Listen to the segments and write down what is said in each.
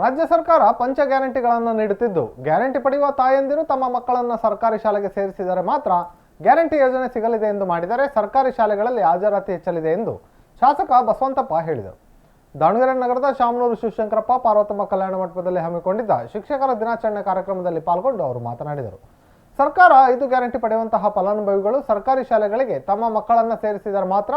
ರಾಜ್ಯ ಸರ್ಕಾರ ಪಂಚ ಗ್ಯಾರಂಟಿಗಳನ್ನು ನೀಡುತ್ತಿದ್ದು ಗ್ಯಾರಂಟಿ ಪಡೆಯುವ ತಾಯಂದಿರು ತಮ್ಮ ಮಕ್ಕಳನ್ನು ಸರ್ಕಾರಿ ಶಾಲೆಗೆ ಸೇರಿಸಿದರೆ ಮಾತ್ರ ಗ್ಯಾರಂಟಿ ಯೋಜನೆ ಸಿಗಲಿದೆ ಎಂದು ಮಾಡಿದರೆ ಸರ್ಕಾರಿ ಶಾಲೆಗಳಲ್ಲಿ ಹಾಜರಾತಿ ಹೆಚ್ಚಲಿದೆ ಎಂದು ಶಾಸಕ ಬಸವಂತಪ್ಪ ಹೇಳಿದರು. ದಾವಣಗೆರೆ ನಗರದ ಶಾಮನೂರು ಶಿವಶಂಕರಪ್ಪ ಪಾರ್ವತಮ್ಮ ಕಲ್ಯಾಣ ಮಂಟಪದಲ್ಲಿ ಹಮ್ಮಿಕೊಂಡಿದ್ದ ಶಿಕ್ಷಕರ ದಿನಾಚರಣೆ ಕಾರ್ಯಕ್ರಮದಲ್ಲಿ ಪಾಲ್ಗೊಂಡು ಅವರು ಮಾತನಾಡಿದರು. ಸರ್ಕಾರ 5 ಗ್ಯಾರಂಟಿ ಪಡೆಯುವಂತಹ ಫಲಾನುಭವಿಗಳು ಸರ್ಕಾರಿ ಶಾಲೆಗಳಿಗೆ ತಮ್ಮ ಮಕ್ಕಳನ್ನು ಸೇರಿಸಿದರೆ ಮಾತ್ರ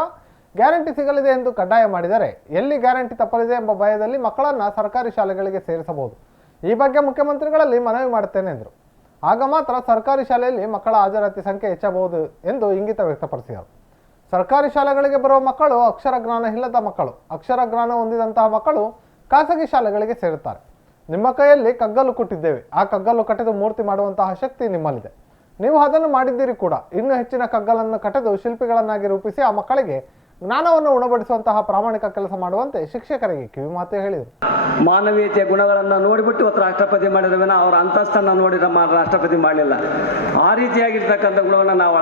ಗ್ಯಾರಂಟಿ ಸಿಗಲಿದೆ ಎಂದು ಕಡ್ಡಾಯ ಮಾಡಿದರೆ ಎಲ್ಲಿ ಗ್ಯಾರಂಟಿ ತಪ್ಪಲಿದೆ ಎಂಬ ಭಯದಲ್ಲಿ ಮಕ್ಕಳನ್ನು ಸರ್ಕಾರಿ ಶಾಲೆಗಳಿಗೆ ಸೇರಿಸಬಹುದು. ಈ ಬಗ್ಗೆ ಮುಖ್ಯಮಂತ್ರಿಗಳಲ್ಲಿ ಮನವಿ ಮಾಡುತ್ತೇನೆ ಎಂದರು. ಆಗ ಮಾತ್ರ ಸರ್ಕಾರಿ ಶಾಲೆಯಲ್ಲಿ ಮಕ್ಕಳ ಹಾಜರಾತಿ ಸಂಖ್ಯೆ ಹೆಚ್ಚಬಹುದು ಎಂದು ಇಂಗಿತ ವ್ಯಕ್ತಪಡಿಸಿದರು. ಸರ್ಕಾರಿ ಶಾಲೆಗಳಿಗೆ ಬರುವ ಮಕ್ಕಳು ಅಕ್ಷರ ಜ್ಞಾನ ಇಲ್ಲದ ಮಕ್ಕಳು, ಅಕ್ಷರ ಜ್ಞಾನ ಹೊಂದಿದಂತಹ ಮಕ್ಕಳು ಖಾಸಗಿ ಶಾಲೆಗಳಿಗೆ ಸೇರುತ್ತಾರೆ. ನಿಮ್ಮ ಕೈಯಲ್ಲಿ ಕಗ್ಗಲ್ಲು ಕೊಟ್ಟಿದ್ದೇವೆ, ಆ ಕಗ್ಗಲ್ಲು ಕಟ್ಟೆದು ಮೂರ್ತಿ ಮಾಡುವಂತಹ ಶಕ್ತಿ ನಿಮ್ಮಲ್ಲಿದೆ. ನೀವು ಅದನ್ನು ಮಾಡಿದ್ದೀರಿ ಕೂಡ. ಇನ್ನೂ ಹೆಚ್ಚಿನ ಕಗ್ಗಲನ್ನು ಕಟ್ಟೆದು ಶಿಲ್ಪಿಗಳನ್ನಾಗಿ ರೂಪಿಸಿ ಆ ಮಕ್ಕಳಿಗೆ ಜ್ಞಾನವನ್ನು ಉಣಬಡಿಸುವಂತಹ ಪ್ರಾಮಾಣಿಕ ಕೆಲಸ ಮಾಡುವಂತೆ ಶಿಕ್ಷಕರಿಗೆ ಕಿವಿಮಾತು ಹೇಳಿದರು. ಮಾನವೀಯತೆಯ ಗುಣಗಳನ್ನು ನೋಡಿಬಿಟ್ಟು ಇವತ್ತು ರಾಷ್ಟ್ರಪತಿ ಮಾಡಿದವೇನ ಅವರ ಅಂತಸ್ತನ್ನು ನೋಡಿ ನಮ್ಮ ರಾಷ್ಟ್ರಪತಿ ಮಾಡಲಿಲ್ಲ. ಆ ರೀತಿಯಾಗಿರ್ತಕ್ಕಂಥ ಗುಣವನ್ನು ನಾವು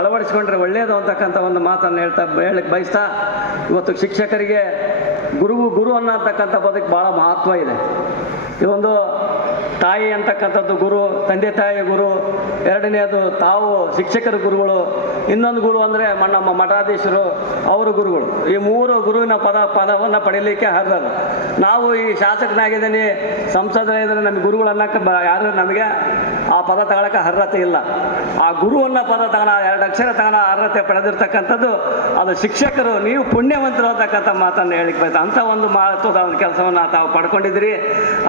ಅಳವಡಿಸಿಕೊಂಡ್ರೆ ಒಳ್ಳೆಯದು ಅಂತಕ್ಕಂಥ ಒಂದು ಮಾತನ್ನು ಹೇಳಕ್ಕೆ ಬಯಸ್ತಾ, ಇವತ್ತು ಶಿಕ್ಷಕರಿಗೆ ಗುರು ಅನ್ನತಕ್ಕಂಥ ಪದಕ್ಕೆ ಭಾಳ ಮಹತ್ವ ಇದೆ. ಈ ಒಂದು ತಾಯಿ ಅಂತಕ್ಕಂಥದ್ದು ಗುರು, ತಂದೆ ತಾಯಿಯ ಗುರು, ಎರಡನೆಯದು ತಾವು ಶಿಕ್ಷಕರ ಗುರುಗಳು, ಇನ್ನೊಂದು ಗುರು ಅಂದರೆ ನಮ್ಮ ಮಠಾಧೀಶರು ಅವರು ಗುರುಗಳು. ಈ 3 ಗುರುವಿನ ಪದವನ್ನು ಪಡೀಲಿಕ್ಕೆ ಅರ್ಹರು. ನಾವು ಈ ಶಾಸಕನಾಗಿದ್ದೀನಿ, ಸಂಸದರಾಗಿದ್ದರೆ ನಮಗೆ ಗುರುಗಳು ಅನ್ನಕ್ಕೆ ಯಾರು ನಮಗೆ ಆ ಪದ ತಗೊಳಕ್ಕೆ ಅರ್ಹತೆ ಇಲ್ಲ. ಆ ಗುರು ಅನ್ನೋ ಪದ ತಗೋಣ, 2 ಅಕ್ಷರ ತಗೋಣ ಅರ್ಹತೆ ಪಡೆದಿರ್ತಕ್ಕಂಥದ್ದು ಅದು ಶಿಕ್ಷಕರು. ನೀವು ಪುಣ್ಯವಂತರು ಅಂತಕ್ಕಂಥ ಮಾತನ್ನು ಹೇಳಿಕ್ ಬಯಸ್ತಾ ಅಂಥ ಒಂದು ಮಹತ್ವದ ಒಂದು ಕೆಲಸವನ್ನು ತಾವು ಪಡ್ಕೊಂಡಿದ್ದೀರಿ.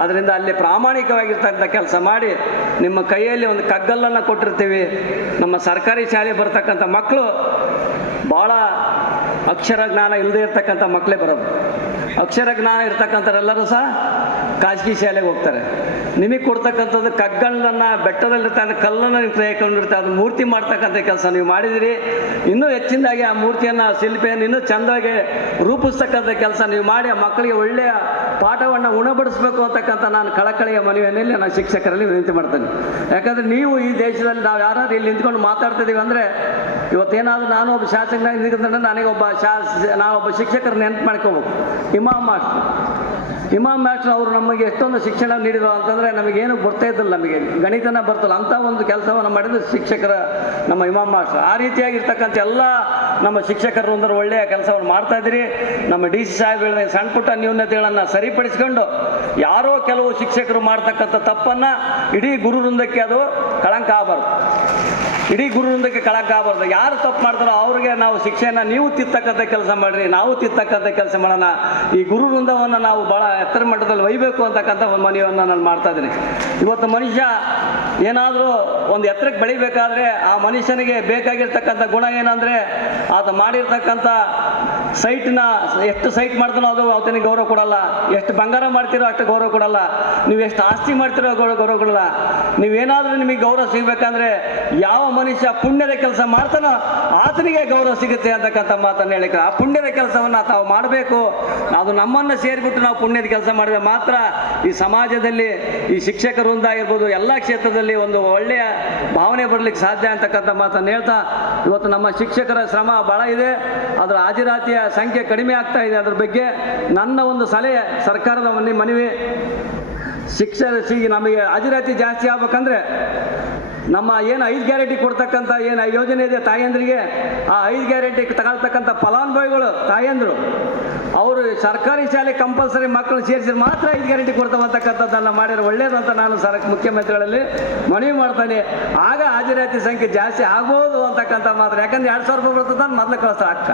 ಅದರಿಂದ ಅಲ್ಲಿ ಪ್ರಾಮಾಣಿಕವಾಗಿರ್ತಕ್ಕಂಥ ಕೆಲಸ ಮಾಡಿ ನಿಮ್ಮ ಕೈಯಲ್ಲಿ ಒಂದು ಕಗ್ಗಲ್ಲನ್ನು ಕೊಟ್ಟಿರ್ತೀವಿ. ನಮ್ಮ ಸರ್ಕಾರಿ ಶಾಲೆ ಬರ್ತಕ್ಕಂಥ ಮಕ್ಕಳು ಭಾಳ ಅಕ್ಷರ ಜ್ಞಾನ ಇಲ್ಲದೆ ಇರ್ತಕ್ಕಂಥ ಮಕ್ಕಳೇ ಬರೋದು. ಅಕ್ಷರ ಜ್ಞಾನ ಇರ್ತಕ್ಕಂಥವರೆಲ್ಲರೂ ಸಹ ಖಾಸಗಿ ಶಾಲೆಗೆ ಹೋಗ್ತಾರೆ. ನಿಮಗೆ ಕೊಡ್ತಕ್ಕಂಥದ್ದು ಕಗ್ಗಲ್ಲನ್ನು, ಬೆಟ್ಟದಲ್ಲಿರ್ತಕ್ಕಂಥ ಕಲ್ಲನ್ನು ನೀವು ತೆಗೆದುಕೊಂಡಿರ್ತಾರೆ, ಅದು ಮೂರ್ತಿ ಮಾಡ್ತಕ್ಕಂಥ ಕೆಲಸ ನೀವು ಮಾಡಿದಿರಿ. ಇನ್ನೂ ಹೆಚ್ಚಿನದಾಗಿ ಆ ಮೂರ್ತಿಯನ್ನು, ಶಿಲ್ಪಿಯನ್ನು ಇನ್ನೂ ಚೆಂದವಾಗಿ ರೂಪಿಸ್ತಕ್ಕಂಥ ಕೆಲಸ ನೀವು ಮಾಡಿ ಆ ಮಕ್ಕಳಿಗೆ ಒಳ್ಳೆಯ ಪಾಠವನ್ನು ಉಣಬಡಿಸಬೇಕು ಅಂತಕ್ಕಂಥ ನಾನು ಕಳಕಳಿಯ ಮನವಿಯಲ್ಲಿ ನಾನು ಶಿಕ್ಷಕರಲ್ಲಿ ವಿನಂತಿ ಮಾಡ್ತೇನೆ. ಯಾಕಂದರೆ ನೀವು ಈ ದೇಶದಲ್ಲಿ ನಾವು ಯಾರಾದ್ರೂ ಇಲ್ಲಿ ನಿಂತ್ಕೊಂಡು ಮಾತಾಡ್ತಿದ್ದೀವಿ ಅಂದರೆ, ಇವತ್ತೇನಾದರೂ ನಾನು ಒಬ್ಬ ಶಾಸಕನಾಗಿ ನಿಂತ್ಕೊಂಡ್ರೆ ನಾನೊಬ್ಬ ಶಿಕ್ಷಕರ ನೆನಪು ಮಾಡ್ಕೋಬೇಕು. ಇಮಾಮ್ ಮಾಸ್ಟರ್ ಅವರು ನಮಗೆ ಎಷ್ಟೊಂದು ಶಿಕ್ಷಣ ನೀಡಿದ್ರು ಅಂತಂದರೆ ನಮಗೇನು ಬರ್ತಾ ಇದ್ದಿಲ್ಲ, ನಮಗೆ ಗಣಿತನ ಬರ್ತಲ್ಲ. ಅಂಥ ಒಂದು ಕೆಲಸವನ್ನು ಮಾಡಿದ್ರು ಶಿಕ್ಷಕರ ನಮ್ಮ ಇಮಾಮ್ ಮಾಸ್ಟರ್. ಆ ರೀತಿಯಾಗಿರ್ತಕ್ಕಂಥ ಎಲ್ಲ ನಮ್ಮ ಶಿಕ್ಷಕರು ಒಂದರ ಒಳ್ಳೆಯ ಕೆಲಸವನ್ನು ಮಾಡ್ತಾ ಇದ್ದೀರಿ. ನಮ್ಮ DC ಸಾಹೇಬ್ಗಳನ್ನ ಸಣ್ಣ ಪುಟ್ಟ ನ್ಯೂನತೆಗಳನ್ನು ಸರಿಪಡಿಸ್ಕೊಂಡು, ಯಾರೋ ಕೆಲವು ಶಿಕ್ಷಕರು ಮಾಡ್ತಕ್ಕಂಥ ತಪ್ಪನ್ನು ಇಡೀ ಗುರುವೃಂದಕ್ಕೆ ಅದು ಕಳಂಕ ಆಗಬಾರ್ದು. ಇಡೀ ಗುರುವೃಂದಕ್ಕೆ ಕಳಂಕ ಆಗಬಾರ್ದು. ಯಾರು ತಪ್ಪು ಮಾಡ್ತಾರೋ ಅವ್ರಿಗೆ ನಾವು ಶಿಕ್ಷೆಯನ್ನು ನೀವು ತಿರ್ತಕ್ಕಂಥ ಕೆಲಸ ಮಾಡಿರಿ, ನಾವು ತಿರ್ತಕ್ಕಂಥ ಕೆಲಸ ಮಾಡೋಣ. ಈ ಗುರುವೃಂದವನ್ನು ನಾವು ಭಾಳ ಎತ್ತರ ಮಟ್ಟದಲ್ಲಿ ಒಯ್ಯಬೇಕು ಅಂತಕ್ಕಂಥ ಒಂದು ಮನವಿಯನ್ನು ನಾನು ಮಾಡ್ತಾ ಇದ್ದೀನಿ. ಇವತ್ತು ಮನುಷ್ಯ ಏನಾದರೂ ಒಂದು ಎತ್ತರಕ್ಕೆ ಬೆಳಿಬೇಕಾದ್ರೆ ಆ ಮನುಷ್ಯನಿಗೆ ಬೇಕಾಗಿರ್ತಕ್ಕಂಥ ಗುಣ ಏನಂದರೆ, ಆತ ಮಾಡಿರ್ತಕ್ಕಂಥ ಸೈಟ್ನ ಎಷ್ಟು ಸೈಟ್ ಮಾಡ್ತಾನೋ ಅದು ಅವನಿಗೆ ಗೌರವ ಕೊಡಲ್ಲ. ಎಷ್ಟು ಬಂಗಾರ ಮಾಡ್ತೀರೋ ಅಷ್ಟು ಗೌರವ ಕೊಡಲ್ಲ. ನೀವು ಎಷ್ಟು ಆಸ್ತಿ ಮಾಡ್ತೀರೋ ಗೌರವ ಕೊಡಲ್ಲ. ನೀವೇನಾದರೂ ನಿಮಗೆ ಗೌರವ ಸಿಗಬೇಕಂದ್ರೆ ಯಾವ ಮನುಷ್ಯ ಪುಣ್ಯದ ಕೆಲಸ ಮಾಡ್ತಾನೋ ಆತನಿಗೆ ಗೌರವ ಸಿಗುತ್ತೆ ಅಂತಕ್ಕಂಥ ಮಾತನ್ನು ಹೇಳಿಕ. ಆ ಪುಣ್ಯದ ಕೆಲಸವನ್ನು ತಾವು ಮಾಡಬೇಕು. ಅದು ನಮ್ಮನ್ನು ಸೇರಿಬಿಟ್ಟು ನಾವು ಪುಣ್ಯದ ಕೆಲಸ ಮಾಡಿದ್ರೆ ಮಾತ್ರ ಈ ಸಮಾಜದಲ್ಲಿ ಈ ಶಿಕ್ಷಕರು ಒಂದಾಗಿರ್ಬೋದು, ಎಲ್ಲ ಕ್ಷೇತ್ರದಲ್ಲಿ ಒಂದು ಒಳ್ಳೆಯ ಭಾವನೆ ಬರಲಿಕ್ಕೆ ಸಾಧ್ಯ ಅಂತಕ್ಕಂಥ ಮಾತನ್ನು ಹೇಳ್ತಾ, ಇವತ್ತು ನಮ್ಮ ಶಿಕ್ಷಕರ ಶ್ರಮ ಭಾಳ ಇದೆ, ಅದರ ಹಾಜರಾತಿಯ ಸಂಖ್ಯೆ ಕಡಿಮೆ ಆಗ್ತಾ ಇದೆ. ಅದ್ರ ಬಗ್ಗೆ ನನ್ನ ಒಂದು ಸಲಹೆ, ಸರ್ಕಾರದ ಮನವಿ, ನಮಗೆ ಹಾಜರಾತಿ ಜಾಸ್ತಿ ಆಗ್ಬೇಕಂದ್ರೆ ನಮ್ಮ ಏನು 5 ಗ್ಯಾರಂಟಿ ಕೊಡ್ತಕ್ಕಂಥ ಏನು ಯೋಜನೆ ಇದೆ ತಾಯಂದ್ರಿಗೆ, ಆ 5 ಗ್ಯಾರಂಟಿ ತಗೊಳ್ತಕ್ಕಂಥ ಫಲಾನುಭವಿಗಳು ತಾಯಂದರು ಅವರು ಸರ್ಕಾರಿ ಶಾಲೆ ಕಂಪಲ್ಸರಿ ಮಕ್ಕಳು ಸೇರಿಸಿ ಮಾತ್ರ 5 ಗ್ಯಾರಂಟಿ ಕೊಡ್ತಾವಂತಕ್ಕಂಥದ್ದನ್ನು ಮಾಡಿದ್ರೆ ಒಳ್ಳೇದು ಅಂತ ನಾನು ಮುಖ್ಯಮಂತ್ರಿಗಳಲ್ಲಿ ಮನವಿ ಮಾಡ್ತಾನೆ. ಆಗ ಹಾಜರಾತಿ ಸಂಖ್ಯೆ ಜಾಸ್ತಿ ಆಗ್ಬೋದು ಅಂತಕ್ಕಂಥ ಮಾತ್ರ. ಯಾಕಂದ್ರೆ 2,000 ರೂಪಾಯಿ ಬರ್ತದೆ ಮೊದಲು ಕಳಿಸ್ತಾರೆ ಅಕ್ಕ.